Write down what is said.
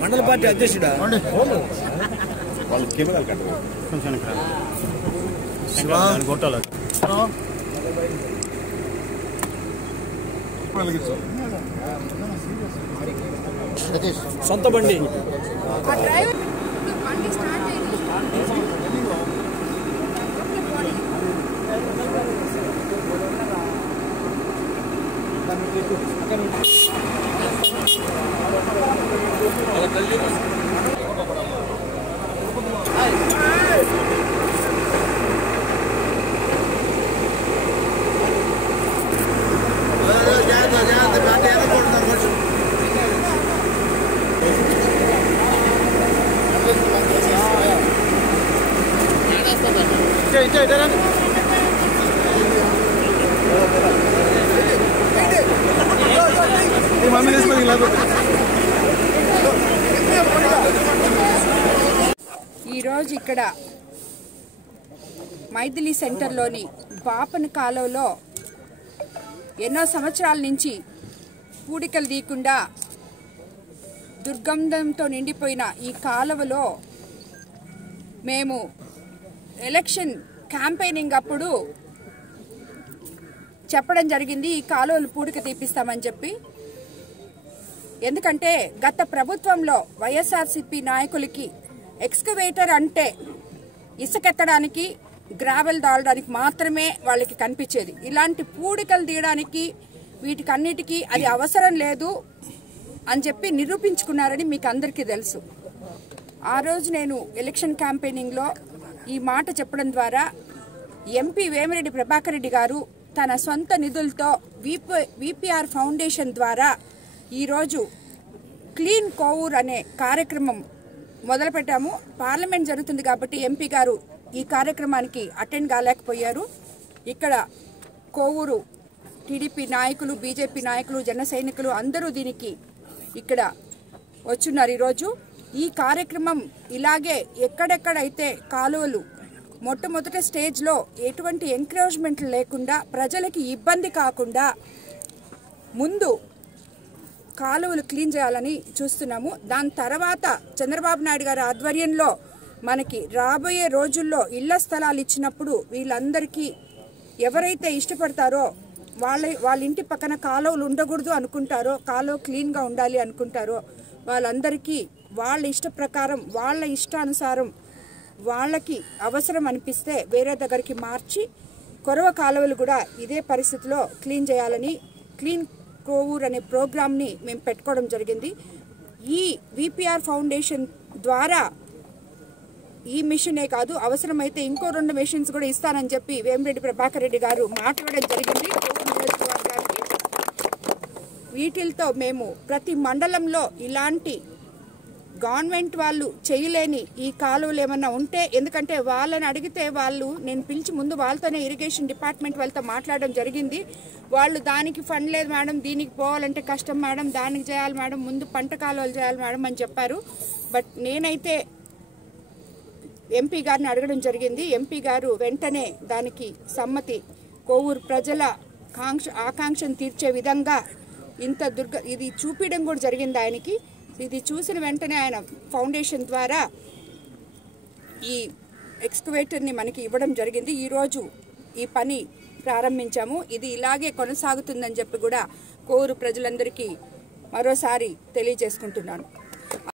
మండల పార్టీ అధ్యక్షుడా సొంత బండి ఈరోజు ఇక్కడ మైథిలి సెంటర్లోని బాపన కాలువలో ఎన్నో సంవత్సరాల నుంచి పూడికలు తీయకుండా దుర్గంధంతో నిండిపోయిన ఈ కాలువలో మేము ఎలక్షన్ క్యాంపెయినింగ్ అప్పుడు చెప్పడం జరిగింది, ఈ కాలువలు పూడిక తీపిస్తామని చెప్పి. ఎందుకంటే గత ప్రభుత్వంలో వైఎస్ఆర్సీపీ నాయకులకి ఎక్స్కవేటర్ అంటే ఇసుకెత్తడానికి, గ్రావెల్ దాల్చడానికి మాత్రమే వాళ్ళకి కనిపించేది. ఇలాంటి పూడికలు తీయడానికి వీటికన్నిటికీ అది అవసరం లేదు అని చెప్పి నిరూపించుకున్నారని మీకు అందరికీ తెలుసు. ఆ రోజు నేను ఎలక్షన్ క్యాంపెయినింగ్లో ఈ మాట చెప్పడం ద్వారా ఎంపీ వేమిరెడ్డి ప్రభాకర్ రెడ్డి గారు తన సొంత నిధులతో విపిఆర్ ఫౌండేషన్ ద్వారా ఈరోజు క్లీన్ కోవూర్ అనే కార్యక్రమం మొదలుపెట్టాము. పార్లమెంట్ జరుగుతుంది కాబట్టి ఎంపీ గారు ఈ కార్యక్రమానికి అటెండ్ కాలేకపోయారు. ఇక్కడ కోవూరు టీడీపీ నాయకులు, బీజేపీ నాయకులు, జన సైనికులు అందరూ దీనికి ఇక్కడ వచ్చున్నారు. ఈరోజు ఈ కార్యక్రమం ఇలాగే ఎక్కడెక్కడైతే కాలువలు మొట్టమొదటి స్టేజ్లో ఎటువంటి ఎంకరేజ్మెంట్ లేకుండా ప్రజలకి ఇబ్బంది కాకుండా ముందు కాలువలు క్లీన్ చేయాలని చూస్తున్నాము. దాని తర్వాత చంద్రబాబు నాయుడు గారి ఆధ్వర్యంలో మనకి రాబోయే రోజుల్లో ఇళ్ల స్థలాలు ఇచ్చినప్పుడు వీళ్ళందరికీ ఎవరైతే ఇష్టపడతారో వాళ్ళ ఇంటి పక్కన కాలువలు ఉండకూడదు అనుకుంటారో, కాలువ క్లీన్గా ఉండాలి అనుకుంటారో వాళ్ళందరికీ వాళ్ళ ఇష్ట ప్రకారం, వాళ్ళ ఇష్టానుసారం వాళ్ళకి అవసరం అనిపిస్తే వేరే దగ్గరికి మార్చి కొరవ కాలువలు కూడా ఇదే పరిస్థితిలో క్లీన్ చేయాలని క్లీన్ కోవూర్ అనే ప్రోగ్రామ్ని మేము పెట్టుకోవడం జరిగింది. ఈ విపిఆర్ ఫౌండేషన్ ద్వారా ఈ మిషనే కాదు, అవసరమైతే ఇంకో 2 మిషన్స్ కూడా ఇస్తానని చెప్పి వేమిరెడ్డి ప్రభాకర్ రెడ్డి గారు మాట్లాడడం జరిగింది. వీటితో మేము ప్రతి మండలంలో ఇలాంటి గవర్నమెంట్ వాళ్ళు చేయలేని ఈ కాలువలు ఏమన్నా ఉంటే, ఎందుకంటే వాళ్ళని అడిగితే నేను పిలిచి ముందు వాళ్ళతోనే ఇరిగేషన్ డిపార్ట్మెంట్ వాళ్ళతో మాట్లాడడం జరిగింది. వాళ్ళు దానికి ఫండ్ లేదు మేడం, దీనికి పోవాలంటే కష్టం మేడం, దానికి చేయాలి మేడం, ముందు పంట కాలువలు చేయాలి మేడం అని చెప్పారు. బట్ నేనైతే ఎంపీ గారిని అడగడం జరిగింది. ఎంపీ గారు వెంటనే దానికి సమ్మతి, కోవూరు ప్రజల ఆకాంక్షను తీర్చే విధంగా ఇది చూపించడం కూడా జరిగింది ఆయనకి. ఇది చూసిన వెంటనే ఆయన ఫౌండేషన్ ద్వారా ఈ ఎక్స్కవేటర్ని మనకి ఇవ్వడం జరిగింది. ఈరోజు ఈ పని ప్రారంభించాము. ఇది ఇలాగే కొనసాగుతుందని చెప్పి కూడా కోవూరు ప్రజలందరికీ మరోసారి తెలియజేసుకుంటున్నాను.